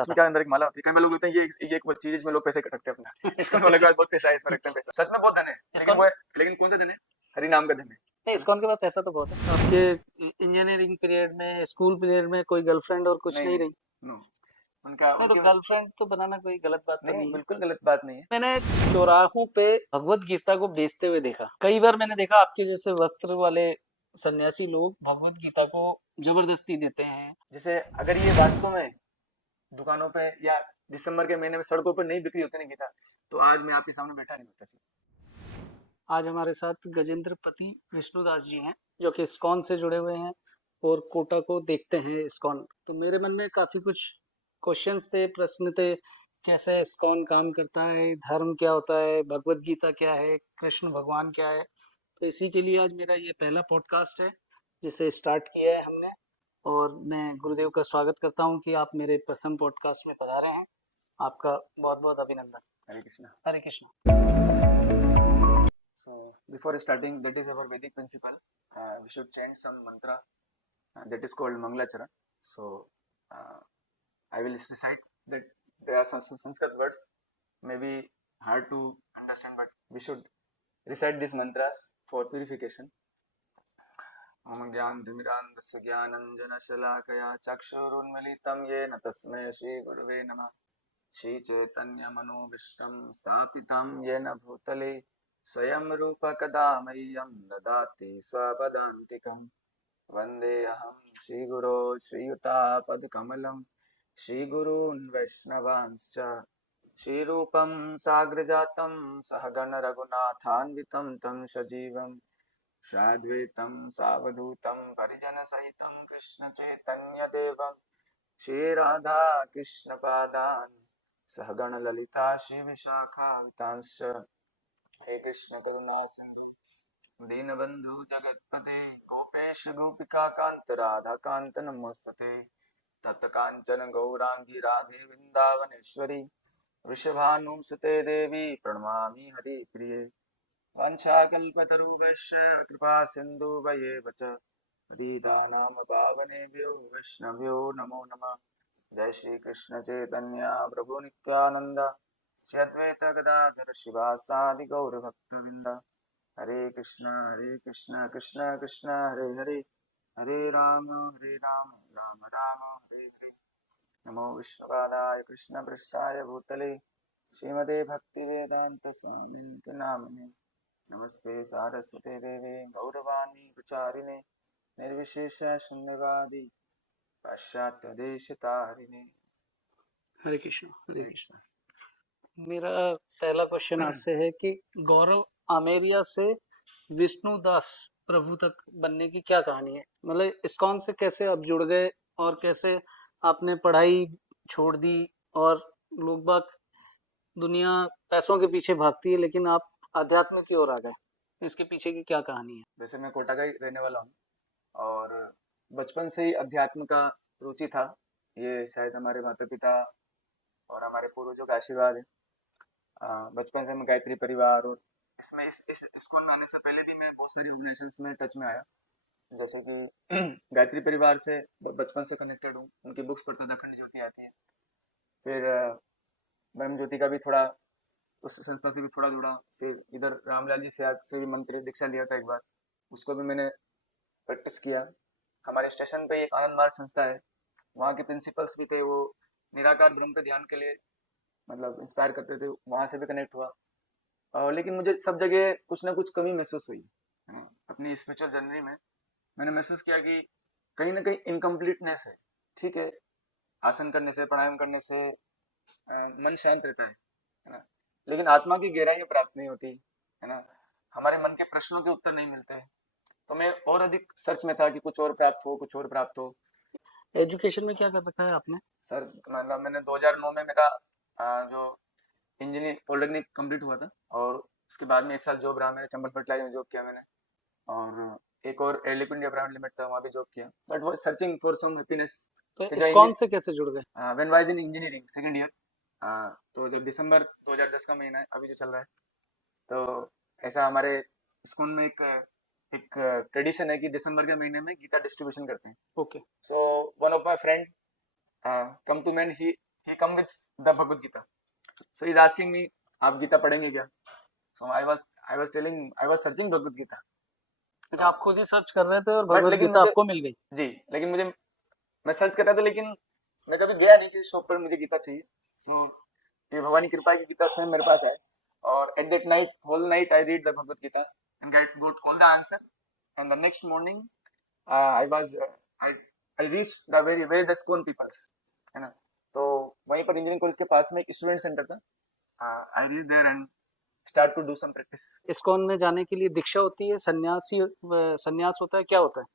इसमें क्या अंदर एक माला होती है, कई बार लोग बोलते हैं ये एक चीज है जिसमें लोग पैसे रखते हैं अपना इसका वाले के पास बहुत पैसा है, इसमें रखते हैं पैसा, सच में बहुत धन है, लेकिन कौन सा धन है? हरि नाम का धन है। नहीं, इस्कॉन के पास पैसा तो बहुत है। आपके इंजीनियरिंग पीरियड में, स्कूल पीरियड में कोई गर्लफ्रेंड और कुछ नहीं रही? नो, उनका नहीं, तो गर्लफ्रेंड तो बनाना कोई गलत बात तो नहीं है। बिल्कुल गलत बात नहीं है। मैंने चौराहों पे भगवत गीता को बेचते हुए देखा, कई बार मैंने देखा आपके जैसे वस्त्र वाले सन्यासी लोग भगवत गीता को जबरदस्ती देते हैं। जैसे अगर ये वास्तव में दुकानों पे या दिसंबर के महीने में सड़कों पर नहीं बिक्री होती ना गीता, तो आज मैं आपके सामने बैठा नहीं होता सी। आज हमारे साथ गजेंद्र पति विष्णुदास जी हैं, जो कि इस्कॉन से जुड़े हुए हैं और कोटा को देखते हैं इस्कॉन। तो मेरे मन में काफ़ी कुछ क्वेश्चंस थे, प्रश्न थे, कैसे इस्कॉन काम करता है, धर्म क्या होता है, भगवत गीता क्या है, कृष्ण भगवान क्या है। तो इसी के लिए आज मेरा ये पहला पॉडकास्ट है जिसे स्टार्ट किया है हमने, और मैं गुरुदेव का स्वागत करता हूँ कि आप मेरे प्रथम पॉडकास्ट में पधारे हैं। आपका बहुत बहुत अभिनंदन। हरे कृष्णा। हरे Krishna. So before starting, that is our Vedic principle. We should chant some mantra that is called Mangalacharan. So I will recite that. There are some Sanskrit words maybe hard to understand, but we should recite these mantras for purification. Om Gyanandhamirantasya Gyananjanashalakaya Chakshurunmilitam Yena Tasmai Shri Gurave Namah. Shri Chaitanya Manobishtam Sthapitam Yena Bhutale स्वयं रूप कदा मह्यं ददाति स्वपदान्तिकं वन्देऽहं श्रीगुरो श्रीयुतापदकमलं श्रीगुरून् वैष्णवांश्च श्रीरूपं साग्रजातं सहगण रघुनाथान्वितं तं सजीवं साद्वैतं सावधूतं परिजनसहितं कृष्णचैतन्यदेवं श्रीराधा कृष्णपादान् सहगण ललिता श्रीविशाखान्तांश्च हे कृष्ण करुणा सिंधु दीनबंधु जगतपते गोपेश गोपिका कांत राधा कांत नमस्तते तप्त कांचन गौरांगी राधे वृंदावनेश्वरी वृषभानुसुते देवी प्रणमामि हरि प्रिये वंशाकल्पतरुभ्यश्च कृपा सिन्धुभ्येव च पतितानां पावनेभ्यो वैष्णव्यो नमो नमः। जय श्री कृष्ण चैतन्य प्रभु नित्यानंद श्री अद्वैत गदाधर शिवासादि गौर भक्तवृंद। हरे कृष्ण कृष्ण कृष्ण हरे हरे, हरे राम राम राम हरे हरे। नमो विष्णुपादाय कृष्ण पृष्ठाय भूतले श्रीमते भक्ति वेदांत स्वामिनिति नामिने। नमस्ते सारस्वते देवे गौरवाणी प्रचारिणे निर्विशेष शून्यवादी पाश्चात्य देश तारिणे। हरे कृष्ण। हरे कृष्ण। मेरा पहला क्वेश्चन आपसे है कि गौरव आमेरिया से विष्णुदास प्रभु तक बनने की क्या कहानी है? मतलब इस्कॉन से कैसे आप जुड़ गए और कैसे आपने पढ़ाई छोड़ दी, और लोग बाग दुनिया पैसों के पीछे भागती है लेकिन आप आध्यात्म की ओर आ गए, इसके पीछे की क्या कहानी है? वैसे मैं कोटा का ही रहने वाला हूँ और बचपन से ही अध्यात्म का रुचि था। ये शायद हमारे माता पिता और हमारे पूर्वजों का आशीर्वाद है। बचपन से मैं गायत्री परिवार और इसमें इस इस्कॉन में आने से पहले भी मैं बहुत सारी ऑर्गेनाइजेशंस में टच में आया, जैसे कि गायत्री परिवार से बचपन से कनेक्टेड हूँ, उनकी बुक्स पढ़ता था, अखंड ज्योति आती है। फिर ब्रह्म ज्योति का भी थोड़ा उस संस्था से भी थोड़ा जुड़ा। फिर इधर रामलाल जी से भी मंत्र दीक्षा लिया था एक बार, उसको भी मैंने प्रैक्टिस किया। हमारे स्टेशन पे एक आनंद मार्ग संस्था है, वहाँ के प्रिंसिपल्स भी थे, वो निराकार ब्रह्म के ध्यान के लिए मतलब इंस्पायर करते थे, वहाँ से भी कनेक्ट हुआ। लेकिन मुझे सब जगह कुछ ना कुछ कमी महसूस हुई। अपनी स्पिरिचुअल जर्नी में मैंने महसूस किया कि कहीं ना कहीं इनकम्प्लीटनेस है। ठीक है, आसन करने से, प्राणायाम करने से मन शांत रहता है ना, लेकिन आत्मा की गहराई प्राप्त नहीं होती है ना, हमारे मन के प्रश्नों के उत्तर नहीं मिलते हैं। तो मैं और अधिक सर्च में था कि कुछ और प्राप्त हो, कुछ और प्राप्त हो। एजुकेशन में क्या कर रखा है आपने? सर मतलब मैंने 2009 में मेरा जो इंजीनियर पॉलिटेक्निक कंप्लीट हुआ था, और उसके बाद में 1 साल जॉब रहा मेरा, चंबल फर्टिलाइजर में जॉब किया मैंने, और एक और एयरलिप इंडिया प्राइवेट लिमिटेड था, वहाँ भी जॉब किया, बट वो सर्चिंग फॉर सम हैप्पीनेस। तो इस्कॉन से कैसे जुड़ गए? When was in engineering second year, तो जब दिसंबर 2010 का महीना है अभी जो चल रहा है, तो ऐसा हमारे स्कूल में एक ट्रेडिशन है कि दिसंबर के महीने में गीता डिस्ट्रीब्यूशन करते हैं। Okay. So one of my friend come to me and he he come with the Bhagavad Gita. So he's asking me, आप गीता पढ़ेंगे क्या? So I was telling, I was searching Bhagavad Gita. अच्छा, आप खुद ही search कर रहे थे और बट भगवत लेकिन गीता मुझे, आपको मिल गई। जी, लेकिन मुझे, मैं सर्च कर रहा था लेकिन मैं कभी गया नहीं कि शॉप पर मुझे गीता चाहिए। सो ये भगवान की कृपा है कि गीता स्वयं मेरे पास है, और at that night, whole night I read the Bhagavad Gita and got all the answer, and the next morning I was I I reached the very the ISKCON peoples, है ना। तो वहीं पर इंजीनियरिंग कॉलेज के पास में एक स्टूडेंट सेंटर था। I reach there and start to do some practice. ISKCON में जाने के लिए दीक्षा होती है, संन्यास होता है, क्या होता है?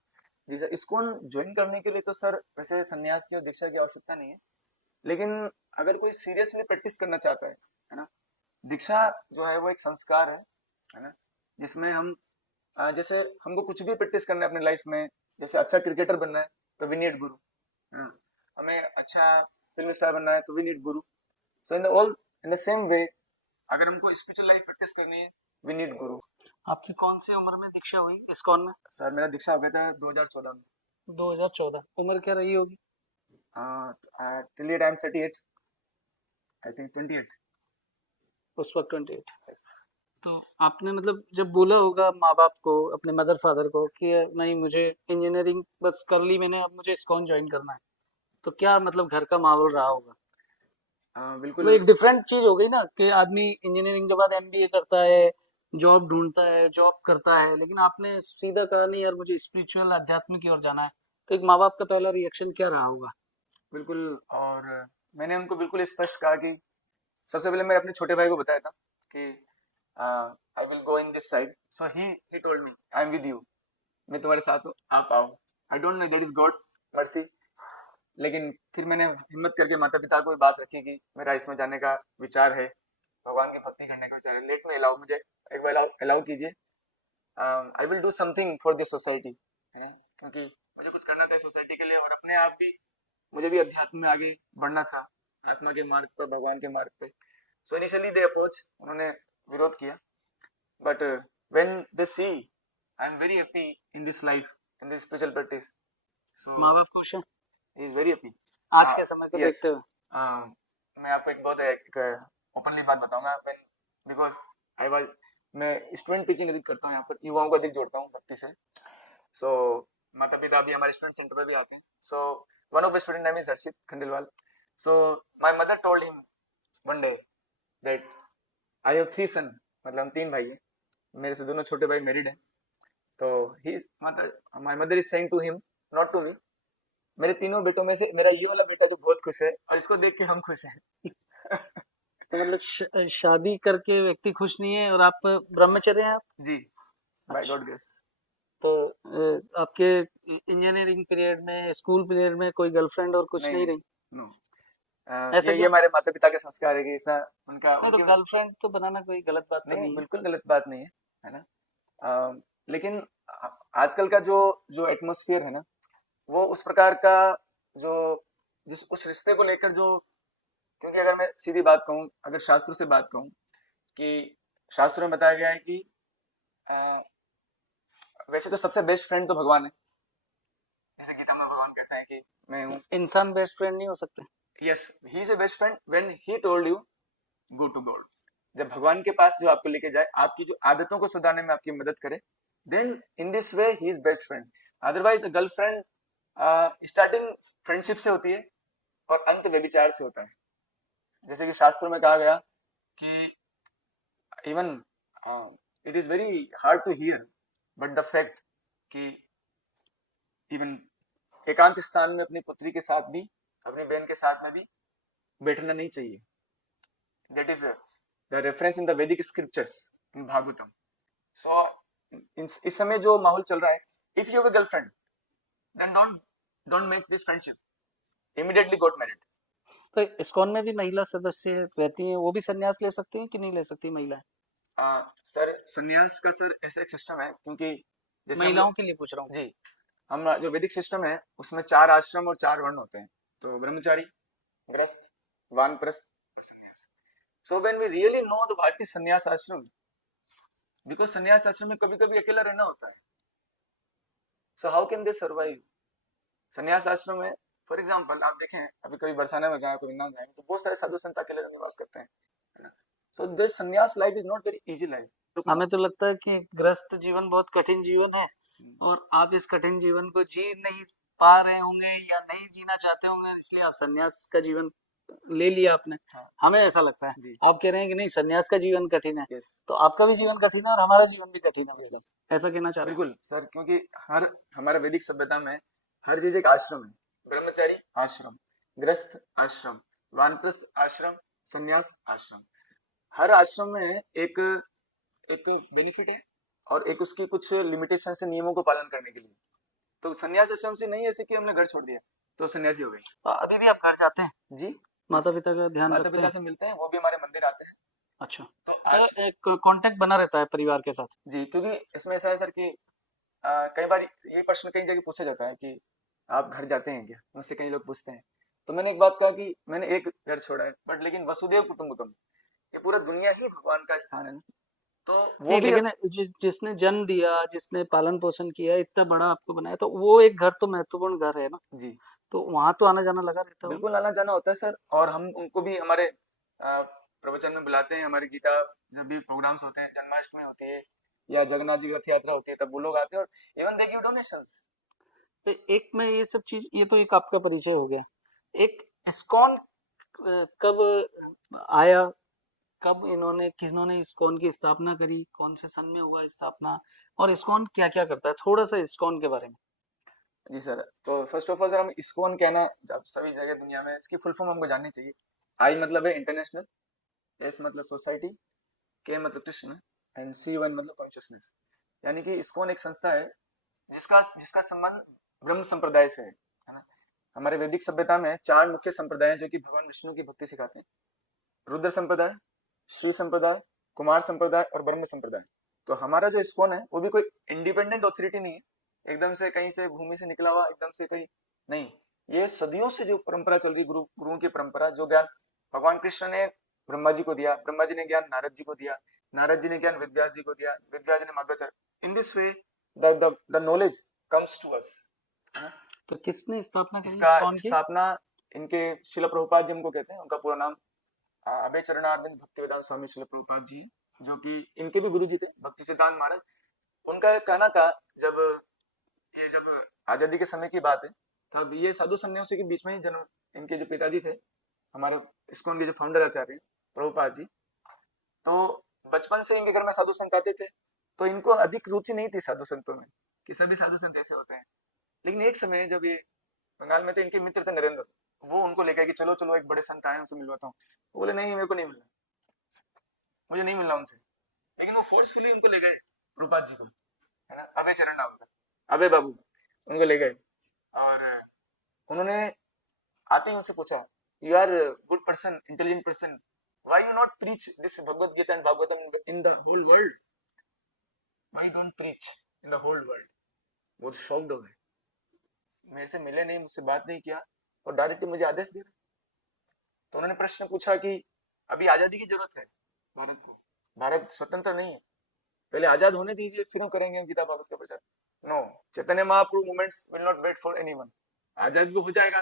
जी सर, ISKCON ज्वाइन करने के लिए तो सर वैसे संन्यास की और दीक्षा की आवश्यकता नहीं है, लेकिन अगर कोई सीरियसली प्रैक्टिस करना चाहता है ना, दीक्षा जो है वो एक संस्कार है ना, जिसमें हम जैसे हमको कुछ भी प्रैक्टिस करना है अपने लाइफ में, जैसे अच्छा क्रिकेटर बनना है तो वी नीड गुरु, है ना। हमें अच्छा फिल्म स्टार बनना है तो we need Guru. So in the same way, अगर हमको स्पिरिचुअल लाइफ प्रैक्टिस करनी है, वी नीड गुरु। आपकी कौन सी उम्र में दीक्षा हुई इस्कॉन में? सर मेरा दीक्षा हो गया था 2014 में। 2014। उम्र क्या रही होगी? Till date I am 38, I think 28। उस वक्त 28। तो आपने मतलब जब बोला होगा माँ बाप को, अपने मदर फादर को कि नहीं मुझे इंजीनियरिंग बस कर ली मैंने, अब मुझे इस्कॉन ज्वाइन करना है, तो क्या मतलब घर का माहौल रहा होगा? वो बिल्कुल। एक डिफरेंट चीज हो गई ना कि आदमी इंजीनियरिंग के बाद एमबीए करता है, जॉब ढूंढता है, जॉब करता है, लेकिन आपने सीधा कहा नहीं यार मुझे स्पिरिचुअल अध्यात्म की ओर जाना है। तो एक माँ बाप का पहला रिएक्शन क्या रहा होगा? बिल्कुल, और मैंने उनको बिल्कुल स्पष्ट कहा कि सबसे पहले मैं अपने छोटे भाई को बताया था कि I will go in this side. So he told me I am with you, मैं तुम्हारे साथ हूँ, आप आओ। I don't know, that is God's mercy. लेकिन फिर मैंने हिम्मत करके माता पिता को बात रखी कि मेरा इसमें जाने का विचार है, भगवान की भक्ति करने का विचार है, लेट मी अलाउ, मुझे एक बार अलाउ कीजिए। I will do something for this society, है, क्योंकि मुझे कुछ करना था सोसाइटी के लिए, और अपने आप भी मुझे भी अध्यात्म में आगे बढ़ना था, आत्मा के मार्ग पर, भगवान के मार्ग पे। सो इनिशियली दे अप्रोच, उन्होंने विरोध किया, but when they see I am very happy in this life, in this spiritual practice, so माँ बाप खुश हैं ही इज वेरी हैप्पी। आज के समय को यस, देखते हुए? मैं आपको एक बहुत एक ओपनली बात बताऊंगा, बिकॉज आई वाज, मैं स्टूडेंट टीचिंग अधिक करता हूँ यहाँ पर, युवाओं को अधिक जोड़ता हूँ भक्ति से। सो माता पिता भी हमारे स्टूडेंट सेंटर पे भी आते हैं। So one of the student name is Harshit Khandelwal. So my mother told him one day that I have 3 सन, मतलब हम 3 भाई हैं, मेरे से दोनों छोटे भाई मैरिड हैं। तो ही my mother is saying to him, not to me, मेरे तीनों बेटों में से मेरा ये वाला बेटा जो बहुत खुश है, और इसको देख के हम खुश हैं। तो मतलब शादी करके व्यक्ति खुश नहीं है और आप ब्रह्मचर्य हैं आप? जी, बाय अच्छा। God grace. तो आपके इंजीनियरिंग पीरियड में, स्कूल पीरियड में कोई गर्लफ्रेंड और कुछ नहीं नहीं नहीं, रही? नो। ऐसा ये क्यों? हमारे माता पिता के संस्कार है कि ऐसा उनका, नहीं तो उनके, गर्लफ्रेंड तो बनाना कोई गलत बात तो नहीं नहीं है। बिल्कुल गलत बात नहीं है ना। लेकिन आजकल का जो जो एटमोसफियर है ना, वो उस प्रकार का, जो जिस उस रिश्ते को लेकर जो, क्योंकि अगर मैं सीधी बात कहूँ, अगर शास्त्रों से बात कहूँ, कि शास्त्रों में बताया गया है कि अ, वैसे तो सबसे बेस्ट फ्रेंड तो भगवान है, जैसे गीता में भगवान कहते हैं कि मैं हूँ। इंसान बेस्ट फ्रेंड नहीं हो सकते? Yes, he is a best friend when he told you go to God. जब भगवान के पास जो आपको लेके जाए, आपकी जो आदतों को सुधारने में आपकी मदद करे, then in this way he is best friend. Otherwise the girlfriend starting friendship से होती है और अंत व्यभिचार से होता है। जैसे कि शास्त्रों में कहा गया कि even it is very hard to hear, but the fact कि इवन एकांत स्थान में अपनी पुत्री के साथ भी, अपनी बहन के साथ में भी बैठना नहीं चाहिए। That is the reference in the वैदिक स्क्रिप्चर्स इन भागवतम। सो इस समय जो माहौल चल रहा है, if you have a girlfriend, then don't make this friendship, immediately got married. तो इस्कॉन में भी महिला सदस्य रहती हैं, वो भी संन्यास ले सकती हैं कि नहीं ले सकती महिलाएं? सर संन्यास का सर ऐसा एक सिस्टम है, क्योंकि जैसे हम महिलाओं के लिए पूछ रहा हूँ। जी, हम जो वैदिक सिस्टम है उसमें 4 आश्रम और 4 वर्ण होते हैं, तो ब्रह्मचारी, गृहस्थ, वानप्रस्थ, संन्यास। So when we really know the what is sannyas ashram, because संन्यास आश्रम में कभी कभी अकेला रहना होता है, so how can they survive? संन्यास आश्रम में फॉर एग्जाम्पल आप देखें, अभी कभी बरसाने में जाए, कोई ना जाए, तो बहुत सारे साधु संत अकेले निवास करते हैं, है ना। सो दिस संन्यास life is not very easy life. हमें तो लगता है कि गृहस्थ जीवन बहुत कठिन जीवन है और आप इस कठिन जीवन को जी नहीं पा रहे होंगे या नहीं जीना चाहते होंगे, इसलिए आप सन्यास का जीवन ले लिया आपने। हाँ हमें ऐसा लगता है, जी, आप कह रहे हैं कि नहीं सन्यास का जीवन कठिन है, यस तो आपका भी जीवन कठिन है और हमारा जीवन भी कठिन है, मतलब यस, ऐसा कहना चाह रहे हैं। बिल्कुल सर, क्योंकि हर हमारे वैदिक सभ्यता में हर चीज एक आश्रम है। ब्रह्मचारी आश्रम, गृहस्थ आश्रम, वानप्रस्थ आश्रम, संन्यास आश्रम। हर आश्रम में एक एक बेनिफिट है और एक उसकी कुछ लिमिटेशन से, नियमों को पालन करने के लिए। तो संन्यास आश्रम से नहीं ऐसे कि हमने घर छोड़ दिया तो सन्यासी हो गए। अभी भी आप घर जाते हैं, जी, माता पिता का ध्यान माता रखते पिता हैं? से मिलते हैं, वो भी हमारे मंदिर आते हैं। अच्छा, तो तो आज एक कांटेक्ट बना रहता है परिवार के साथ। जी, क्योंकि इसमें ऐसा है सर कि कई बार ये प्रश्न कई जगह पूछा जाता है कि आप घर जाते हैं क्या, मुझसे कई लोग पूछते हैं। तो मैंने एक बात कहा कि मैंने एक घर छोड़ा है, बट लेकिन वसुदेव कुटुंबकम, ये पूरा दुनिया ही भगवान का स्थान है ना। तो वो नहीं, भी लेकिन जिसने जन्म दिया, जिसने पालन पोषण किया, इतना बड़ा आपको बनाया, तो वो एक घर तो महत्वपूर्ण घर है ना, जी, तो वहां तो आना जाना लगा रहता होगा। बिल्कुल आना जाना होता है सर। और हम उनको भी हमारे प्रवचन में बुलाते हैं। हमारी गीता जब भी प्रोग्राम्स होते हैं, जन्माष्टमी होती है या जगन्नाथ जी की रथ यात्रा होती है, तब वो लोग आते हैं और इवन दे गिव डोनेशंस। तो एक मैं ये सब चीज, ये तो एक आपका परिचय हो गया। एक इस्कॉन कब आया, कब इन्होंने किन्होंने इस्कॉन की स्थापना करी, कौन से सन में हुआ स्थापना, और इस्कॉन क्या क्या करता है, थोड़ा सा इस्कॉन के बारे में। जी सर, तो फर्स्ट ऑफ ऑल सर, हम इस्कॉन कहना जब सभी जगह दुनिया में, इसकी फुल फॉर्म हमको जाननी चाहिए। आई मतलब है इंटरनेशनल, एस मतलब सोसाइटी, के मतलब कृष्ण, एंड सी वन मतलब कॉन्शियसनेस। यानी कि इस्कॉन एक संस्था है जिसका जिसका संबंध ब्रह्म संप्रदाय से है ना। हमारे वैदिक सभ्यता में चार मुख्य संप्रदाय हैं जो कि भगवान विष्णु की भक्ति सिखाते हैं। रुद्र संप्रदाय, श्री संप्रदाय, कुमार संप्रदाय और ब्रह्म संप्रदाय। तो हमारा जो इस्कॉन है वो भी कोई इंडिपेंडेंट ऑथोरिटी नहीं है, एकदम से कहीं से भूमि से निकला हुआ, एकदम से कहीं नहीं। ये सदियों से जो परंपरा चल रही, गुरुओं की परंपरा, जो ज्ञान भगवान कृष्ण ने ब्रह्मा जी को दिया, ब्रह्मा जी ने ज्ञान नारद जी को दिया, नारद जी ने ज्ञान विद्यास जी को दिया, विद्यास जी ने Madhvacharya. In this way the knowledge comes to us. तो किसने स्थापना करी इसका इस्कॉन की? स्थापना इनके शिला प्रभुपाद जी हमको कहते हैं। उनका पूरा नाम अभय चरणारविंद भक्तिवेदांत स्वामी शिला प्रभुपाद जी हैं, जो कि इनके भी गुरु जी थे, भक्ति सिद्धांत महाराज। उनका कहना था, जब आजादी के समय की बात है, तब ये साधु सन्यासी के बीच में ही जन्म, इनके जो पिताजी थे, हमारे इस्कॉन के जो फाउंडर आचार्य प्रभुपाद जी, तो बचपन से इनके घर में साधु संत आते थे। तो इनको अधिक रुचि नहीं थी साधु संतों में, कि सभी साधु संत ऐसे होते हैं। लेकिन एक समय जब ये बंगाल में थे, इनके मित्र थे नरेंद्र, वो उनको लेकर कि चलो चलो एक बड़े संत आए हैं, उनसे मिलवाता हूँ। वो बोले नहीं, मेरे को नहीं मिलना, मुझे नहीं मिलना उनसे। लेकिन वो फोर्सफुली उनको ले गए प्रभुपाद जी को, है ना। अभय चरण नाम था, अभय बाबू, उनको ले गए। और उन्होंने आते ही उनसे पूछा, you are good person, intelligent person, why you not preach this Bhagavad Gita and Bhagavatam in the whole world, why don't preach in the whole world. वो शॉक्ड हो गए, मेरे से मिले नहीं, मुझसे बात नहीं किया और डायरेक्टली मुझे आदेश दे रहे। तो उन्होंने प्रश्न पूछा कि अभी आजादी की जरूरत है भारत को, भारत स्वतंत्र नहीं है, पहले आजाद होने दीजिए, फिर हम करेंगे गीता भागवत का प्रचार। No, Chaitanya Mahaprabhu movements will not wait for anyone. आजाद भी हो जाएगा,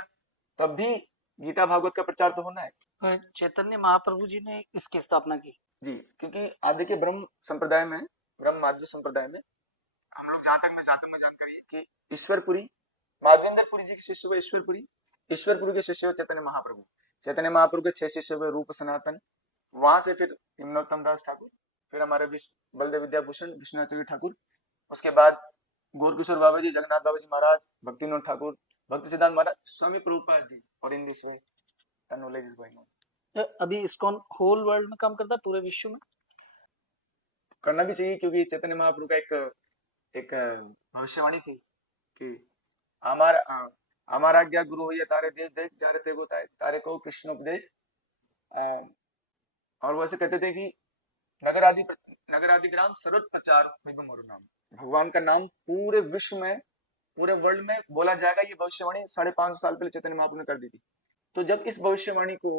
तब भी गीता भागवत का प्रचार तो होना है। चैतन्य महाप्रभु जी ने इसकी स्थापना की। जी, क्योंकि आदि के ब्रह्म संप्रदाय में, ब्रह्म माध्व संप्रदाय में, हम लोग जहां तक मैं जानकारी है कि ईश्वरपुरी, माधवेंद्रपुरी जी के शिष्य हुए ईश्वरपुरी, ईश्वरपुरी के शिष्य हुए चैतन्य महाप्रभु, चैतन्य महाप्रभु के 6 शिष्य हुए रूप सनातन, वहां से फिर हिमनोत्तम दास ठाकुर, फिर हमारे बलदेव विद्याभूषण विश्वनाथ ठाकुर, उसके बाद गौरकिशोर बाबा जी, जगन्नाथ बाबा जी महाराज, भक्तिनाथ ठाकुर, भक्ति सिद्धांत महाराज, स्वामी प्रभुपाद जी। और इन this way the knowledge is going on. अभी इस्कॉन होल वर्ल्ड में काम करता है, पूरे विश्व में। करना भी चाहिए, क्योंकि चैतन्य महाप्रभु का एक भविष्यवाणी थी कि हमारा आज्ञा गुरु हो, तारे देश देश जा रहे थे, तारे को कृष्ण उपदेश। और वो ऐसे कहते थे कि नगर आदि ग्राम सर्वत्र प्रचार होइबो मोर नाम। भगवान का नाम पूरे विश्व में, पूरे वर्ल्ड में बोला जाएगा। ये भविष्यवाणी 550 साल पहले चैतन्य महाप्रभु ने कर दी थी। तो जब इस भविष्यवाणी को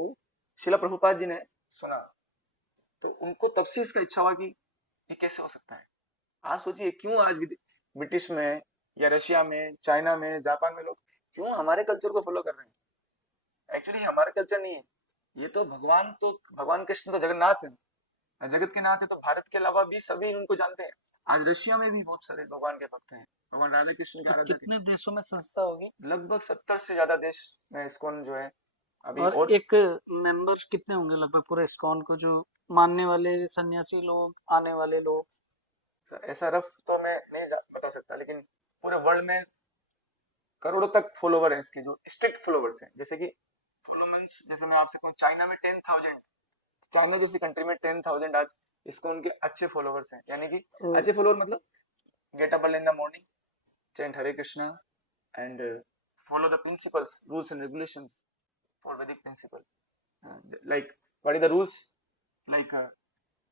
शिला प्रभुपाद जी ने सुना, तो उनको तब से इसका इच्छा हुआ कि ये कैसे हो सकता है। आप सोचिए, क्यों आज ब्रिटिश में या रशिया में, चाइना में, जापान में लोग क्यों हमारे कल्चर को फॉलो कर रहे हैं? एक्चुअली हमारा कल्चर नहीं है ये, तो भगवान कृष्ण तो जगन्नाथ है, जगत के नाथ है, तो भारत के अलावा भी सभी उनको जानते हैं। आज रशिया में भी बहुत सारे भगवान के भक्त हैं, भगवान राधा कृष्ण की तो आराधना कितने देशों में संस्था होगी? की लगभग 70 से ज्यादा देश में इस्कॉन जो है अभी। और और एक मेंबर कितने होंगे लगभग पूरे इस्कॉन को, जो मानने वाले सन्यासी लोग, आने वाले लोग? ऐसा रफ तो मैं नहीं बता सकता, लेकिन पूरे वर्ल्ड में करोड़ों तक फॉलोवर है इसके, जो स्ट्रिक्ट फॉलोवर्स हैं। जैसे कि फॉलोवर्स, जैसे मैं आपसे कहूँ चाइना में 10,000, चाइना जैसी कंट्री में 10,000 आज इसको उनके अच्छे फॉलोवर्स हैं। यानी कि तो अच्छे फॉलोवर मतलब get up early in the morning, chant Hare Krishna and follow the principles, rules and regulations for Vedic principle. Like what are the rules? Like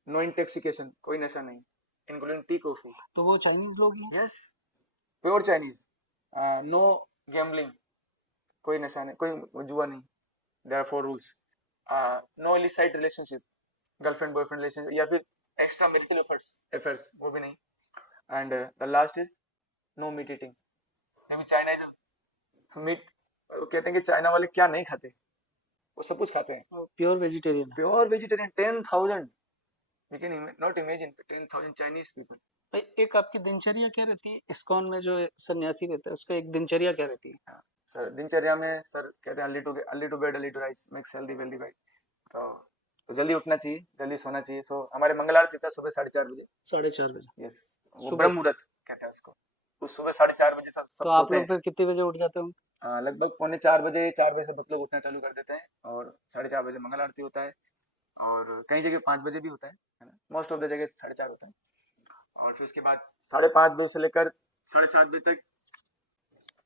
no intoxication, कोई नशा नहीं, including tea, coffee. तो वो चाइनीज लोग ही हैं? Yes, pure Chinese. No gambling, कोई नशा नहीं, कोई जुआ नहीं. There are 4 rules. No illicit relationship, girlfriend boyfriend relationship या फिर extra marital affairs वो भी नहीं. And the last is no meat eating. देखो चाइना मीट, कहते हैं कि चाइना वाले क्या नहीं खाते, वो सब कुछ खाते हैं। प्योर वेजिटेरियन है। Pure vegetarian 10,000, we can not imagine 10,000 Chinese people. भाई एक आपकी दिनचर्या क्या रहती है इस्कॉन में, जो सन्यासी रहता है उसका एक दिनचर्या क्या रहती है? सर दिनचर्या में सर कहते हैं early to bed early to rise makes healthy wealthy भाई। तो जल्दी उठना चाहिए, जल्दी सोना चाहिए। सो हमारे मंगल आरती था सुबह 4:30 बजे। 4:30 बजे? यस, वो सुबह? ब्रह्म मुहूर्त कहते हैं उसको। उस सुबह 4:30 बजे सब तो आप सोते लोग हैं। फिर कितने बजे उठ जाते हो? लगभग 3:45 बजे, 4 बजे से भक्त लोग उठना चालू कर देते हैं, और 4:30 बजे मंगल आरती होता है, और कई जगह 5 बजे भी होता है ना, मोस्ट ऑफ द जगह 4:30 होता है। और फिर उसके बाद 5:30 बजे से लेकर 7:30 बजे तक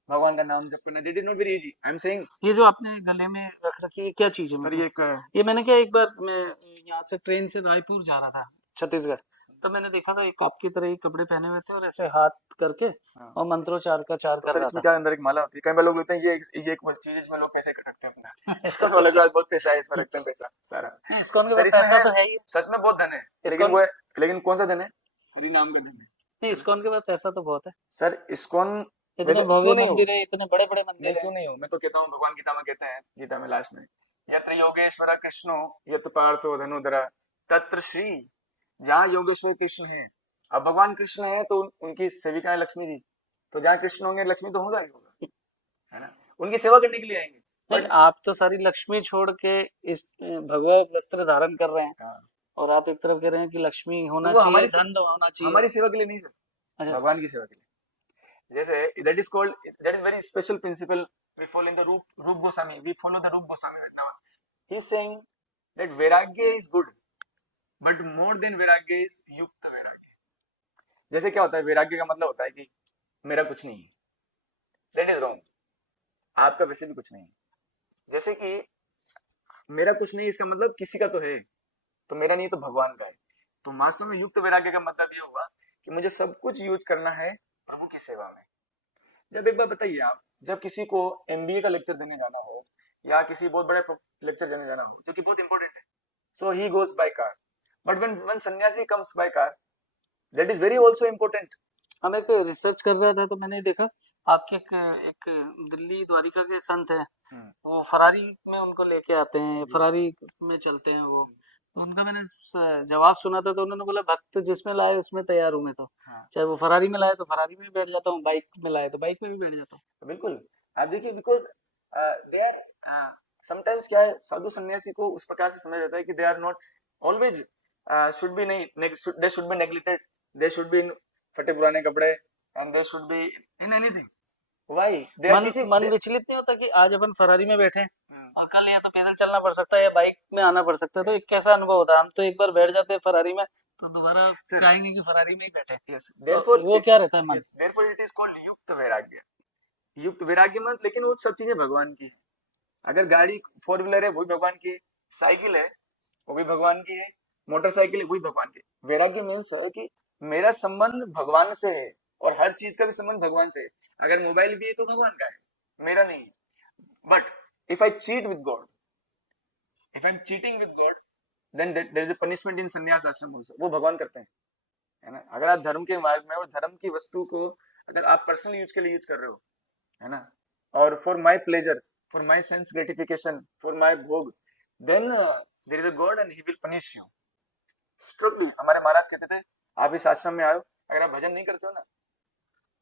भगवान का नाम जप करना। That is not very easy, I am saying. ये जो आपने गले में रख रखी है क्या चीज है? सर मतलब ये मैंने क्या, एक बार मैं यहाँ से ट्रेन से रायपुर जा रहा था छत्तीसगढ़, तो मैंने देखा था एक आपकी तरह ही कपड़े पहने हुए थे और ऐसे हाथ करके और मंत्रोच्चार का चार तो कर सर रहा इसमें था। क्या अंदर एक माला होती है। कई बार लोग लगते हैं ये एक चीज इसमें लोग पैसे रखते हैं अपना इसका तो अलग बहुत पैसा है, इसमें रखते हैं पैसा सारा। इस्कॉन के सर पास इसमें पैसा है, तो है ही। सच में बहुत धन है, लेकिन इस्कॉन, वो लेकिन कौन सा धन है? हरि नाम का धन है। नहीं इस्कॉन के पास पैसा तो बहुत है। सर इस्कॉन इतने वैसे भव्य क्यों नहीं हो? मंदिर है, इतने बड़े बड़े मंदिर मैं है। क्यों नहीं हूँ? मैं तो कहता हूँ भगवान गीता में कहते हैं, गीता में लास्ट में, यत्र योगेश्वर कृष्णो यत पार्थो धनुधरा तत्र श्री। जहाँ योगेश्वर कृष्ण है, अब भगवान कृष्ण है तो उनकी सेविका है लक्ष्मी जी, तो जहाँ कृष्ण होंगे लक्ष्मी तो होगा ही होगा, है ना, उनकी सेवा करने के लिए आएंगे। नहीं, आप तो सारी लक्ष्मी छोड़ के इस भगवा वस्त्र धारण कर रहे हैं, हाँ, और आप एक तरफ कह रहे हैं कि लक्ष्मी होना तो वो चाहिए, धन होना चाहिए। हमारी सेवा के लिए नहीं सर, अच्छा, भगवान की सेवा के लिए। जैसे that is called, that is very special principle we follow in the Rupa Goswami, we follow the Rupa Goswami Vrindavan. He is saying that वैराग्य is good, but more than वैराग्य इज युक्त वैराग्य। जैसे क्या होता है, वैराग्य का मतलब होता है कि मेरा कुछ नहीं है, दैट इज रॉन्ग। आपका वैसे भी कुछ नहीं है। जैसे कि मेरा कुछ नहीं, इसका मतलब किसी का तो है, तो मेरा नहीं तो भगवान का है। तो वास्तव में युक्त वैराग्य का मतलब ये हुआ कि मुझे सब कुछ यूज करना है प्रभु की सेवा में। जब एक बार बताइए आप, जब किसी को एमबीए का लेक्चर देने जाना हो, या किसी बहुत बड़े लेक्चर देने जाना हो जो कि बहुत इंपॉर्टेंट है, so he goes by car, but when सन्यासी comes by car, that is very also important. हम एक रिसर्च कर रहा था तो मैंने देखा आपके एक दिल्ली द्वारिका के संत हैं, वो फरारी में उनको लेके आते हैं, फरारी में चलते हैं वो। तो उनका मैंने जवाब सुना था, तो उन्होंने बोला भक्त जिसमें लाए उसमें तैयार हूँ मैं तो। चाहे वो फरारी में लाए तो फरारी में बैठ जाता हूँ, बाइक में लाए तो बाइक में भी बैठ जाता हूँ। बिल्कुल, आप देखिए, बिकॉज दे आर समटाइम्स क्या है, साधु सन्यासी को उस प्रकार से समझा जाता है कि they are not always should be नहीं, they should be neglected, they should be in फटे पुराने कपड़े, and they should be in anything. Why they are teaching? मन विचलित नहीं होता कि आज अपन फरारी में बैठे और कल या तो पैदल चलना पड़ सकता है या बाइक में आना पड़ सकता है, तो एक कैसा अनुभव होता है? हम तो एक बार बैठ जाते हैं फरारी में तो दोबारा चाहेंगे कि फरारी में ही बैठे। यस, तो वो क्या रहता है मन? Yes, therefore it is called युक्त वैराग्य। युक्त वैराग्य मत, लेकिन वो सब चीजें भगवान की है। अगर गाड़ी 4 व्हीलर है वो भी भगवान की है, साइकिल है वो भी भगवान की है, मोटरसाइकिल है वो भी भगवान की है। वैराग्य मीन्स है कि मेरा संबंध भगवान से है, और हर चीज का भी संबंध भगवान से है। अगर मोबाइल भी है तो भगवान का है, मेरा नहीं है। But if I cheat with God, if I am cheating with God, then there is a punishment in संन्यास आश्रम आल्सो, वो भगवान करते हैं, है ना। अगर आप धर्म के मार्ग में और धर्म की वस्तु को अगर आप पर्सनल यूज के लिए यूज कर रहे हो, है ना, or for my pleasure, for my sense gratification, for my bhog, then there is a God and he will punish you. Strictly हमारे महाराज कहते थे आप इस आश्रम में आयो, अगर आप भजन नहीं करते हो ना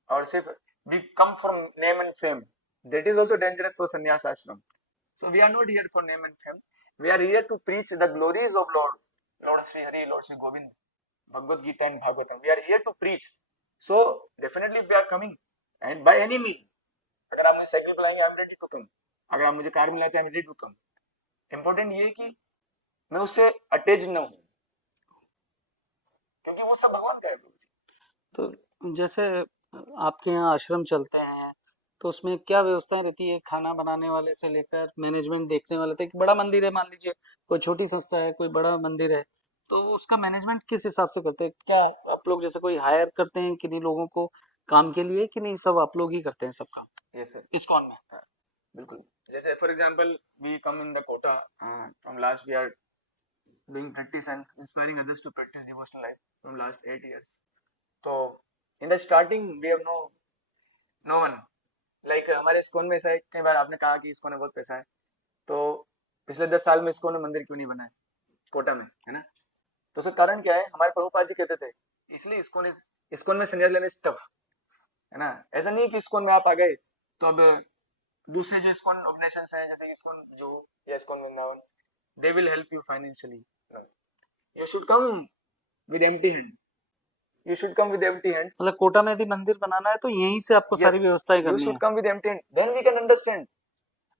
और सिर्फ we come from name and fame, that is also dangerous for sannyas ashram. So we are not here for name and fame, we are here to preach the glories of Lord Sri Hari, Lord Sri Govind, Bhagavad Gita and Bhagavatam. We are here to preach. So definitely if we are coming and by any means, अगर आप मुझे cycle बुलाएंगे I am ready to come, अगर आप मुझे car मिलाते हैं I am ready to come. Important ये है कि मैं उससे अटैच न हूँ, क्योंकि वो सब भगवान का है प्रभु जी. तो जैसे आपके यहाँ आश्रम चलते हैं तो उसमें क्या व्यवस्थाएं रहती है, खाना बनाने वाले से लेकर मैनेजमेंट देखने वाले तक? बड़ा मंदिर है, मान लीजिए कोई छोटी संस्था है, कोई बड़ा मंदिर है, तो उसका मैनेजमेंट किस हिसाब से करते हैं? क्या आप लोग जैसे कोई हायर करते हैं किन्हीं लोगों को काम के लिए, कि नहीं सब आप लोग ही करते हैं सब काम यस सर, इस्कॉन में? हाँ, बिल्कुल. जैसे for example we come in the Kota from last, we are doing practice and inspiring others to practice devotional life from last 8 years. So in the starting we have no one like हमारे ISKCON में ऐसा है, कई बार आपने कहा कि ISKCON में बहुत पैसा है, तो पिछले 10 साल में इस्कॉन में मंदिर क्यों नहीं बना है कोटा में, है ना? तो उसका कारण क्या है? हमारे प्रभुपाद जी कहते थे इसलिए इस्कॉन में संन्यास लेना टफ है ना. ऐसा नहीं कि इस्कॉन में आप आ गए तो अब दूसरे जो इस्कॉन ऑर्गेनाइजेशंस हैं जैसे इस्कॉन जो या ISKCON Vrindavan, they will help you financially. No, you should come with empty hand. You should come with empty hand. मतलब कोटा में यदि मंदिर बनाना है तो यहीं से आपको सारी Yes, व्यवस्थाएं you करनी है. should come with empty hand. Then we can understand.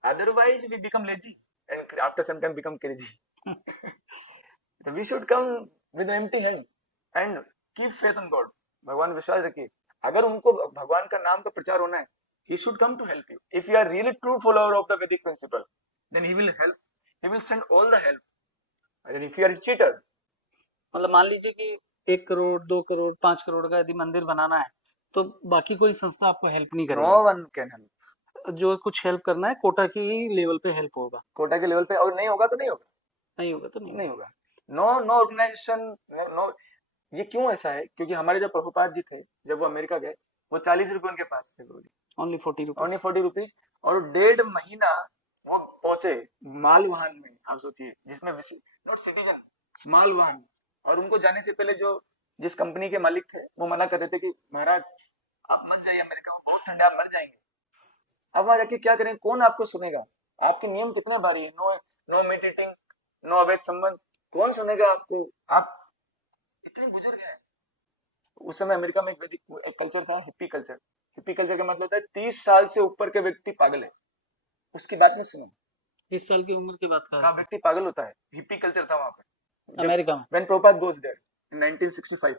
Otherwise, we become lazy and after some time become crazy. So we should come with an empty hand and keep faith on God. भगवान विश्वास रखिए. अगर उनको भगवान का नाम का प्रचार होना है, He should come to help you. If you are really true follower of the Vedic principle, then He will help. He will send all the help. And if you are a cheater, मतलब मान लीजिए कि 1 करोड़ 2 करोड़ 5 करोड़ का यदि मंदिर बनाना है तो बाकी कोई संस्था आपको हेल्प नहीं no करेगी. one can help. जो कुछ हेल्प करना है कोटा की ही लेवल पे हेल्प होगा. कोटा के लेवल पे, और नहीं होगा तो नहीं होगा, नहीं होगा तो नहीं नहीं होगा. No organization, no. ये क्यों ऐसा है? क्योंकि हमारे जब प्रभुपाद जी थे, जब वो अमेरिका गए, वो 40 रुपए उनके पास थे, ओनली 40 ओनली रुपीज. 40 रुपीज, और 1.5 महीना वो पहुंचे मालवाहन में. आप सोचिए, जिसमें नॉट सिटीजन, मालवाहन. और उनको जाने से पहले जो जिस कंपनी के मालिक थे वो मना कर रहे थे कि महाराज आप मत जाइए अमेरिका में, बहुत ठंडा, आप मर जाएंगे. अब वहां जाके क्या करें? कौन आपको सुनेगा? आपके नियम कितने भारी है. नो मीट ईटिंग, नो अवैध संबंध, कौन सुनेगा आपको? आप इतने बुजुर्ग हैं. उस समय अमेरिका में एक कल्चर था, हिप्पी कल्चर. हिप्पी कल्चर का मतलब होता है 30 साल से ऊपर के व्यक्ति पागल है, उसकी बात नहीं सुनो. 20 साल की उम्र की बात का कर व्यक्ति पागल होता है. हिप्पी कल्चर था वहां पर अमेरिका में. When Prabhupada goes there in 1965.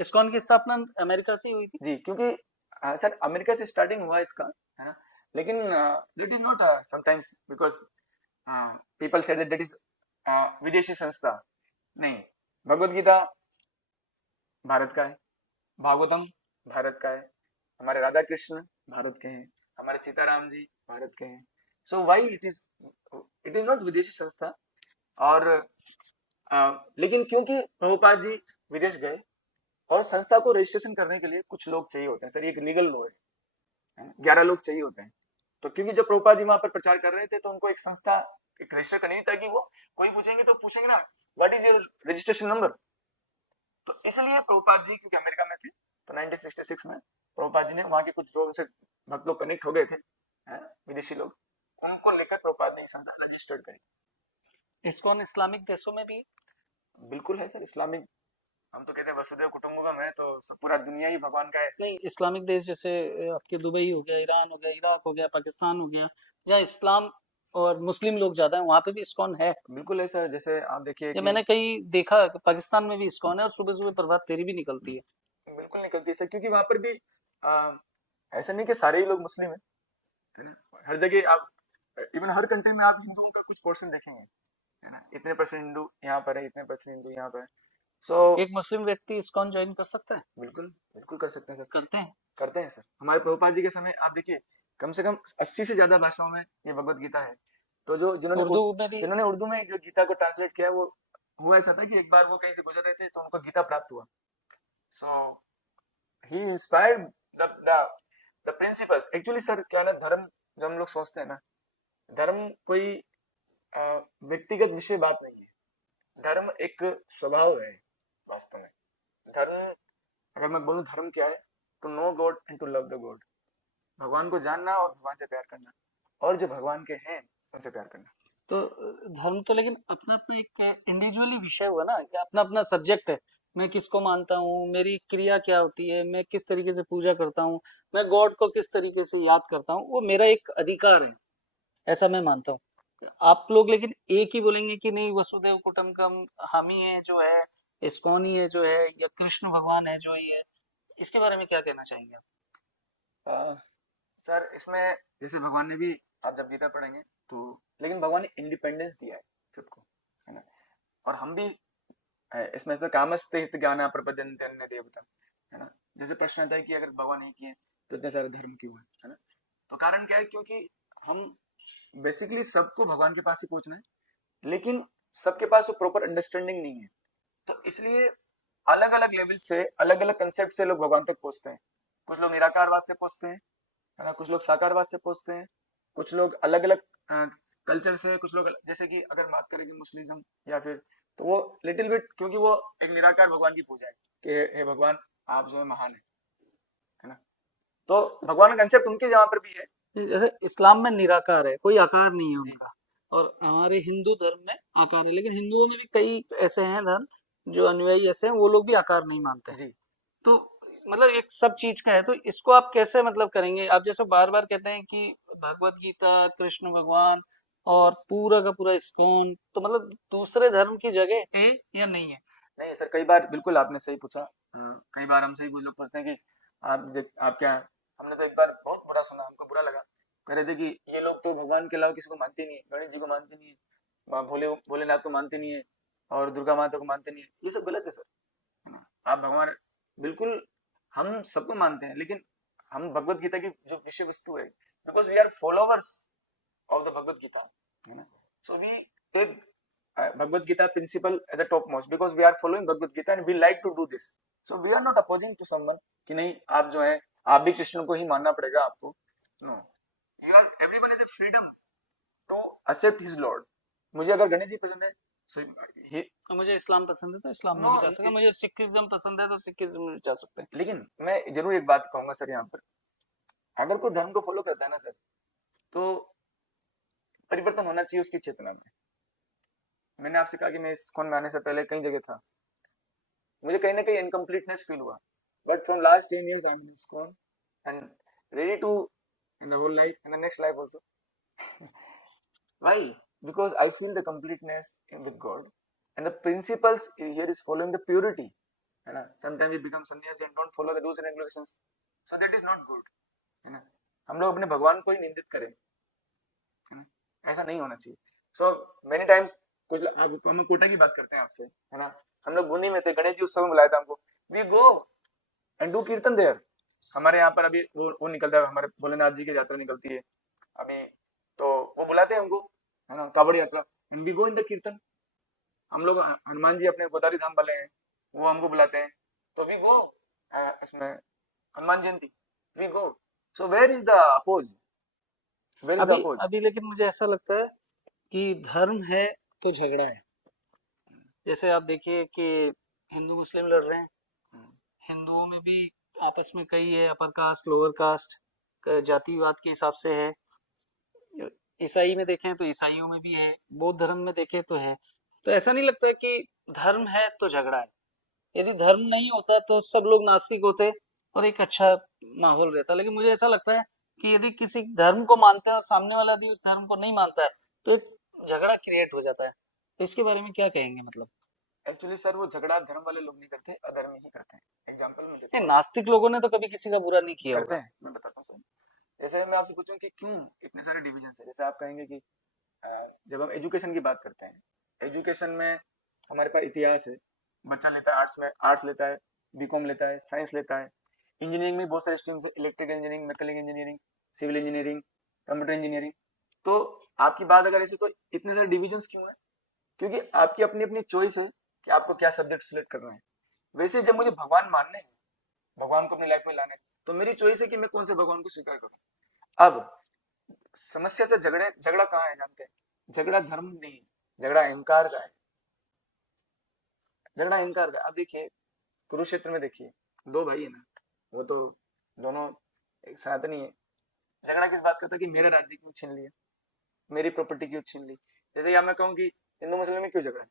ISKCON की स्थापना अमेरिका से ही हुई थी. जी, क्योंकि सर अमेरिका से स्टार्टिंग हुआ इसका, है ना. लेकिन that is not sometimes because people said that is विदेशी संस्था. नहीं, भगवत गीता भारत का है, भागवतम भारत का है, हमारे राधा कृष्ण भारत के हैं, हमारे सीताराम जी भारत के हैं. So why it is not विदेशी संस्था. और लेकिन क्योंकि प्रभुपाद जी विदेश गए और संस्था को रजिस्ट्रेशन करने के लिए कुछ लोग चाहिए होते हैं सर, एक लीगल लॉ है, 11 लोग चाहिए होते हैं. तो क्योंकि जब प्रभुपाद जी वहां पर प्रचार कर रहे थे तो उनको एक संस्था एक रजिस्टर करनी थी, ताकि वो कोई पूछेंगे तो पूछेंगे ना what is your registration number. तो इसलिए प्रभुपाद जी क्योंकि अमेरिका में थे तो 1966 में प्रभुपाद जी ने वहां के कुछ जो उनसे भक्त लोग कनेक्ट हो गए थे, विदेशी लोग, उनको लेकर प्रभुपाद ने संस्था रजिस्टर्ड करी. इस्कॉन इस्लामिक देशों में भी बिल्कुल है सर. इस्लामिक, हम तो कहते हैं वसुदेव कुटुंबकम है, तो सब पूरा दुनिया ही भगवान का है. नहीं, इस्लामिक देश जैसे आपके दुबई हो गया, ईरान हो गया, इराक हो गया, पाकिस्तान हो गया, जहाँ इस्लाम और मुस्लिम लोग ज्यादा हैं, वहाँ पे भी इस्कॉन है. बिल्कुल है सर. जैसे आप देखिए ये कि मैंने कहीं देखा कि पाकिस्तान में भी इस्कॉन है और सुबह सुबह प्रभात फेरी भी निकलती है. बिल्कुल निकलती है सर, क्योंकि वहां पर भी ऐसा नहीं कि सारे ही लोग मुस्लिम है ना. हर जगह आप इवन हर कंट्री में आप हिंदुओं का कुछ पोर्शन देखेंगे, है ना. इतने परसेंट हिंदू यहाँ पर है, इतने परसेंट हिंदू यहाँ पर है. सो एक मुस्लिम व्यक्ति इस्कॉन ज्वाइन कर सकता है? बिल्कुल बिल्कुल कर सकते हैं सर. करते हैं सर. हमारे प्रभुपाद जी के समय आप देखिए कम से कम 80 से ज्यादा भाषाओं में ये भगवत गीता है. तो जो जिन्होंने उर्दू में जो गीता को ट्रांसलेट किया, वो हुआ ऐसा था कि एक बार वो कहीं से गुजर रहे थे तो उनको गीता प्राप्त हुआ. So he inspired the principles. Actually sir क्या ना, धर्म जो हम लोग सोचते हैं ना, धर्म कोई व्यक्तिगत विषय बात नहीं है। धर्म एक स्वभाव है वास्तव में। धर्म, अगर मैं बोलूं धर्म क्या है, to know God and to love the God, भगवान को जानना और भगवान से प्यार करना, और जो भगवान के हैं उनसे प्यार करना। तो धर्म तो लेकिन अपना अपना एक इंडिविजुअली विषय हुआ ना, कि अपना अपना सब्जेक्ट है। मैं किसको मानता हूँ, मेरी क्रिया क्या होती है, मैं किस तरीके से पूजा करता हूँ, मैं गॉड को किस तरीके से याद करता हूँ, वो मेरा एक अधिकार है, ऐसा मैं मानता हूँ। आप लोग लेकिन एक ही बोलेंगे कि नहीं वसुदेव कुटुंबकम, हम ही है जो है, इस्कॉन ही है जो है, या कृष्ण भगवान है जो ही है। इसके बारे में क्या कहना चाहेंगे आप? आ, सर इसमें जैसे भगवान ने भी, आप जब गीता पढ़ेंगे तो, लेकिन भगवान ने इंडिपेंडेंस दिया है सबको, है ना। और हम भी इसमें से कामस्ते हित ज्ञान प्रपद्यन्ते अन्य देवता, है ना। जैसे प्रश्न आता है कि अगर भगवान नहीं किए तो इतने सारे धर्म क्यों है ना। तो कारण क्या है, क्योंकि हम बेसिकली सबको भगवान के पास ही पहुंचना है, लेकिन सबके पास वो प्रॉपर अंडरस्टैंडिंग नहीं है। तो इसलिए अलग अलग लेवल से, अलग अलग कंसेप्ट से लोग भगवान तक पहुंचते हैं। कुछ लोग निराकारवाद से पहुंचते हैं, है ना, कुछ लोग साकारवाद से पहुंचते हैं, कुछ लोग अलग अलग कल्चर से, कुछ लोग जैसे कि अगर बात करें कि मुस्लिज्म या फिर, तो वो लिटिल बिट, क्योंकि वो एक निराकार भगवान की पूजा है कि हे भगवान आप जो है महान है ना। तो भगवान का कंसेप्ट उनके जहाँ पर भी है। जैसे इस्लाम में निराकार है, कोई आकार नहीं है जी उनका, और हमारे हिंदू धर्म में आकार है। लेकिन हिंदुओं में भी कई ऐसे हैं धर्म, जो अनुयायी ऐसे हैं, वो लोग भी आकार नहीं मानते हैं। जी तो मतलब एक सब चीज का है, तो इसको आप कैसे मतलब करेंगे? आप जैसे बार बार कहते हैं कि भगवत गीता, कृष्ण भगवान और पूरा का पूरा इस्कॉन, तो मतलब दूसरे धर्म की जगह है या नहीं है? नहीं सर, कई बार बिल्कुल आपने सही पूछा। कई बार हमसे भी कुछ लोग पूछते हैं कि आप क्या, हमने तो एक बार बहुत बुरा सुना, हमको बुरा लगा। कह रहे थे कि ये लोग तो भगवान के अलावा किसी को मानते नहीं है, गणेश जी को मानते नहीं है, भोलेनाथ को मानते नहीं है, और दुर्गा माता को मानते नहीं है। ये सब गलत है सर, है ना। आप भगवान, बिल्कुल हम सबको मानते हैं, लेकिन हम भगवत गीता की जो विषय वस्तु है, because we are followers of the Bhagavad Gita, है ना। So we take Bhagavad Gita principle as a topmost because we are following Bhagavad Gita and we like to do this. So we are not opposing to someone कि नहीं आप जो है, आप भी कृष्ण को ही मानना पड़ेगा आपको। No, you are, everyone has a freedom to accept his Lord. मुझे अगर गणेश जी पसंद है, so he, तो मुझे इस्लाम पसंद है तो इस्लाम में no, भी जा सकता, मुझे सिखिज्म पसंद है तो सिखिज्म में भी जा सकते हैं। लेकिन मैं जरूर एक बात कहूंगा सर, यहाँ पर अगर कोई धर्म को फॉलो करता है ना सर, तो परिवर्तन होना चाहिए उसकी चेतना में। मैंने आपसे कहा कि मैं इस कौन में आने से पहले कई जगह था, मुझे कहीं ना कहीं इनकम्प्लीटनेस फील हुआ, but from last 10 years I am in ISKCON and ready to in the whole life in the next life also. Why? Because I feel the completeness with God and the principles here is following the purity, है ना। sometimes we become sannyasi and don't follow the rules and regulations, so that is not good, है ना। हम लोग अपने भगवान को ही निंदित करें, है ना, ऐसा नहीं होना चाहिए। सो मेनी टाइम्स कुछ हम कोटा की बात करते हैं आपसे, है ना। हम लोग बूंदी में थे, गणेश जी उत्सव में बुलाया था हमको, वी गो एंड डू कीर्तन देयर। हमारे यहाँ पर अभी वो निकलता है, हमारे भोलेनाथ जी की यात्रा निकलती है अभी, तो वो बुलाते हैं हमको, है ना, कावड़ Yatra, and we go in the kirtan. हम लोग हनुमान जी अपने गोदावरी धाम वाले हैं, वो हमको बुलाते हैं, तो वी गो इसमें Hanuman Jayanti, we go. So where is the oppose, where is the अभी अपोज। अभी लेकिन मुझे ऐसा लगता है कि धर्म है तो झगड़ा है। जैसे आप देखिए कि हिंदू मुस्लिम लड़ रहे हैं, हिंदुओं में भी आपस में कई है, अपर कास्ट लोअर कास्ट, जातिवाद के हिसाब से है। ईसाई में देखें तो ईसाइयों में भी है, बौद्ध धर्म में देखें तो है। तो ऐसा नहीं लगता है कि धर्म है तो झगड़ा है? यदि धर्म नहीं होता तो सब लोग नास्तिक होते और एक अच्छा माहौल रहता। लेकिन मुझे ऐसा लगता है कि यदि किसी धर्म को मानते हैं और सामने वाला यदि उस धर्म को नहीं मानता है, तो एक झगड़ा क्रिएट हो जाता है। तो इसके बारे में क्या कहेंगे मतलब? एक्चुअली सर वो झगड़ा धर्म वाले लोग नहीं करते, अधर्मी ही करते हैं। एग्जाम्पल में देता नहीं, हूँ नास्तिक लोगों ने तो कभी किसी का बुरा नहीं किया करते होगा। हैं, मैं बताता हूँ सर। जैसे मैं आपसे पूछूं कि क्यों इतने सारे डिविजन है, जैसे आप कहेंगे कि जब हम एजुकेशन की बात करते हैं, एजुकेशन में हमारे पास इतिहास है, बच्चा लेता है आर्ट्स में, आर्ट्स लेता है, बीकॉम लेता है, साइंस लेता है। इंजीनियरिंग में बहुत सारे स्ट्रीम्स है, electrical engineering, mechanical engineering, civil engineering, computer engineering. तो आपकी बात अगर ऐसे, तो इतने सारे डिविजन्स क्यों है? क्योंकि आपकी अपनी अपनी चॉइस है कि आपको क्या सब्जेक्ट सिलेक्ट करना है। वैसे जब मुझे भगवान मानने हैं, भगवान को अपनी लाइफ में लाना है, तो मेरी चॉइस है कि मैं कौन से भगवान को स्वीकार करूं। अब समस्या से झगड़ा कहाँ है जानते हैं? झगड़ा धर्म नहीं, झगड़ा अहंकार का है। झगड़ा अहंकार का। अब देखिए कुरुक्षेत्र में देखिए, दो भाई है ना, वो तो दोनों एक सनातनी है। झगड़ा किस बात का था कि मेरा राज्य क्यों छीन लिया, मेरी प्रॉपर्टी क्यों छीन ली। जैसे या मैं कहूँ कि हिंदू मुस्लिम में क्यों झगड़ा है,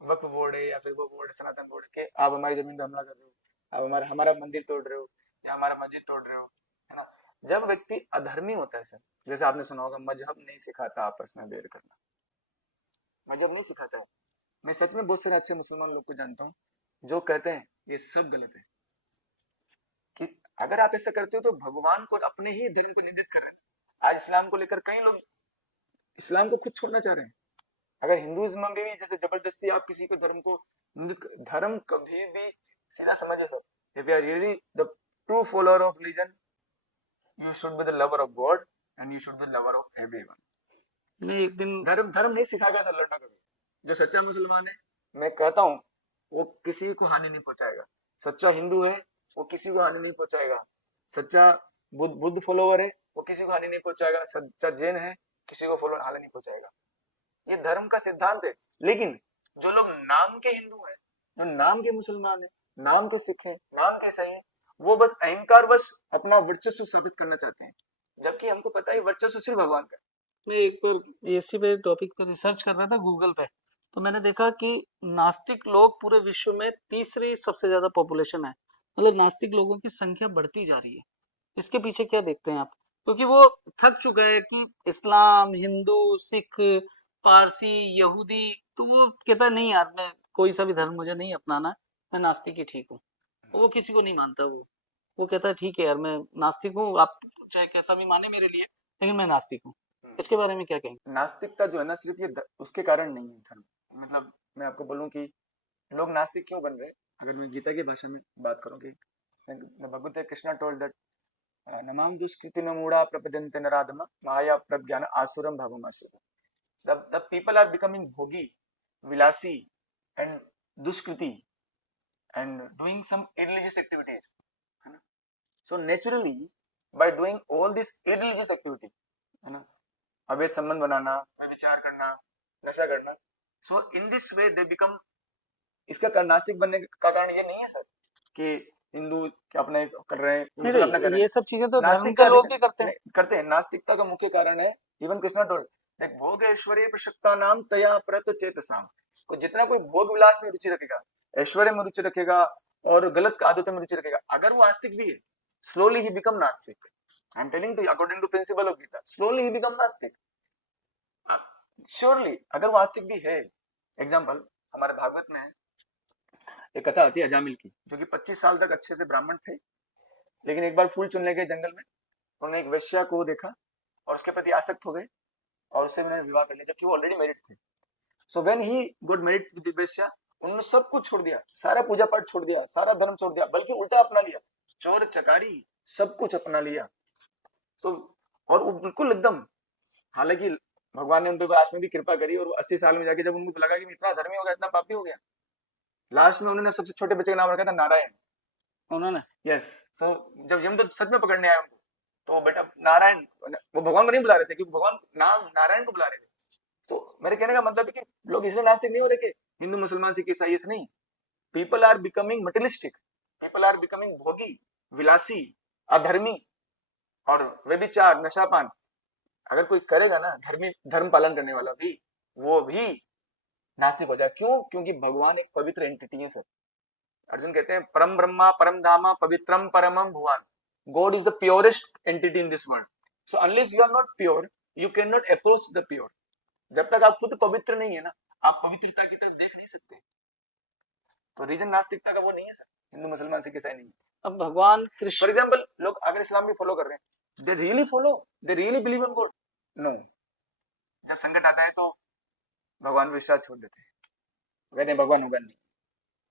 वक्फ बोर्ड है या फिर वो बोर्ड है सनातन बोर्ड है, कि आप हमारी जमीन पे हमला कर रहे हो, आप हमारा मंदिर तोड़ रहे हो या हमारा मस्जिद तोड़ रहे हो, है ना। जब व्यक्ति अधर्मी होता है सर, जैसे आपने सुना होगा मजहब नहीं सिखाता आपस में बैर करना, मजहब नहीं सिखाता है। मैं सच में बहुत सारे अच्छे मुसलमान लोग को जानता हूँ जो कहते हैं ये सब गलत है, कि अगर आप ऐसा करते हो तो भगवान को अपने ही धर्म को निंदित कर रहे हैं। आज इस्लाम को लेकर कई लोग इस्लाम को खुद छोड़ना चाह रहे हैं। अगर हिंदुइज्म में भी जैसे जबरदस्ती आप किसी को धर्म को निंदित धर्म कभी भी सीधा समझे सब, if you are really the true follower of religion, you should be the lover of God and you should be the lover of everyone. नहीं एक दिन धर्म धर्म नहीं सिखाएगा सर लड़ना कभी। जो सच्चा मुसलमान है, मैं कहता हूँ, वो किसी को हानि नहीं पहुंचाएगा। सच्चा हिंदू है, वो किसी को हानि नहीं पहुंचाएगा। सच्चा बुद्ध फॉलोवर है, वो किसी को हानि नहीं पहुंचाएगा। सच्चा जैन है, किसी को फॉलो हानि नहीं पहुंचाएगा। ये धर्म का सिद्धांत है। लेकिन जो लोग नाम के हिंदू हैं, जो नाम के मुसलमान हैं, नाम के सिख हैं, नाम के ईसाई हैं, वो बस अहंकार बस अपना वर्चस्व साबित करना चाहते हैं, जबकि हमको पता है वर्चस्व सिर्फ भगवान का है। मैं एक बार इसी पे टॉपिक पर रिसर्च कर रहा था गूगल पे, तो मैंने देखा कि नास्तिक लोग पूरे विश्व में तीसरी सबसे ज्यादा पॉपुलेशन है। मतलब नास्तिक लोगों की संख्या बढ़ती जा रही है। इसके पीछे क्या देखते हैं आप? क्योंकि वो थक चुका है कि इस्लाम, हिंदू, सिख, पारसी, यहूदी, तो वो कहता है नहीं यार, मैं कोई सा भी धर्म मुझे नहीं अपनाना, मैं नास्तिक ही ठीक हूँ। वो किसी को नहीं मानता। वो कहता है ठीक है यार, मैं नास्तिक हूँ, आप चाहे कैसा भी माने मेरे लिए, लेकिन मैं नास्तिक हूँ। इसके बारे में क्या कहेंगे? नास्तिकता जो है ना, सिर्फ ये उसके कारण नहीं है धर्म। मतलब मैं आपको बोलूं कि लोग नास्तिक क्यों बन रहे हैं, अगर मैं गीता की भाषा में बात करूं कि भगवते कृष्णा टोल्ड दैट नमाम दुष्कृतिनो मूढ़ा प्रपद्यन्ते नराधमा माया प्रज्ञान आसुरम भावमासुरम। the people are becoming bhogi, vilasi and duskriti and doing some irreligious activities. So naturally by doing all this irreligious activity, है ना, अवैध संबंध बनाना, विचार करना, नशा करना, so in this way they become, इसका नास्तिक बनने का कारण ये नहीं है सर कि हिंदू अपने कर रहे हैं, मुसलमान अपना कर रहे ये हैं। सब चीजें तो धर्म नास्तिक के का लोग भी करते हैं। करते हैं। नास्तिकता का मुख्य कारण है, इवन कृष्णा टोल्ड देख भोग ऐश्वर्य प्रशक्ता नाम तया प्रत चेतसाम, को जितना कोई भोग विलास में रुचि रखेगा, ऐश्वर्य में रुचि रखेगा और गलत आदतों में रुचि रखेगा, अगर वो आस्तिक भी है, slowly he become nastik. I am telling to according to principle of Gita, slowly he become nastik. Surely अगर वो आस्तिक भी है। एग्जाम्पल हमारे भागवत में एक कथा आती है अजामिल की, जो कि 25 साल तक अच्छे से ब्राह्मण थे, लेकिन एक बार फूल चुनने गए जंगल में, उन्होंने एक वेश्या को देखा और उसके प्रति आसक्त हो गए और उससे उन्होंने विवाह कर लिया, जबकि वो ऑलरेडी मैरिड थे। So when he got married with the वेश्या, उन्होंने सब कुछ छोड़ दिया, सारा पूजा पाठ छोड़ दिया, सारा धर्म छोड़ दिया, बल्कि उल्टा अपना लिया, चोर चकारी सब कुछ अपना लिया। तो और वो बिल्कुल एकदम, हालांकि भगवान ने उनके पास में भी कृपा करी, और 80 साल में जाके जब उनको लगा कि इतना धर्मी हो गया, इतना पापी हो गया, लास्ट में उन्होंने सबसे छोटे बच्चे का नाम रखा था नारायण। उन्होंने यस। सो जब यमदूत सच में पकड़ने आए उनको, तो बेटा नारायण, वो भगवान को नहीं बुला रहे थे, क्योंकि भगवान नाम नारायण को बुला रहे थे। तो मेरे कहने का मतलब है कि लोग इसलिए नास्तिक नहीं हो रहे कि हिंदू मुसलमान सिख ईसाई ऐसे नहीं। People are becoming materialistic, people are becoming bhogi, vilasi, अधर्मी और व्यभिचार, नशापान अगर कोई करेगा ना, धर्म पालन करने वाला भी, वो भी नास्तिक हो जाए। क्यों? क्योंकि भगवान एक पवित्र एंटिटी है सर। अर्जुन कहते हैं परम ब्रह्मा परम धामा पवित्रम परमम भुवन, God is the purest entity in this world. So unless you are not pure, you can not approach the pure. जब तक आप खुद पवित्र नहीं है ना, आप पवित्रता की तरफ देख नहीं सकते। तो रीजन नास्तिकता का वो नहीं है सर, हिंदू मुसलमान सिख ईसाई नहीं। अब भगवान कृष्ण, फॉर एग्जाम्पल लोग अगर इस्लाम भी फॉलो कर रहे हैं, they really follow, they really believe in God? No. जब संकट आता है तो भगवान विश्वास छोड़ देते हैं, कहते हैं भगवान होगा नहीं।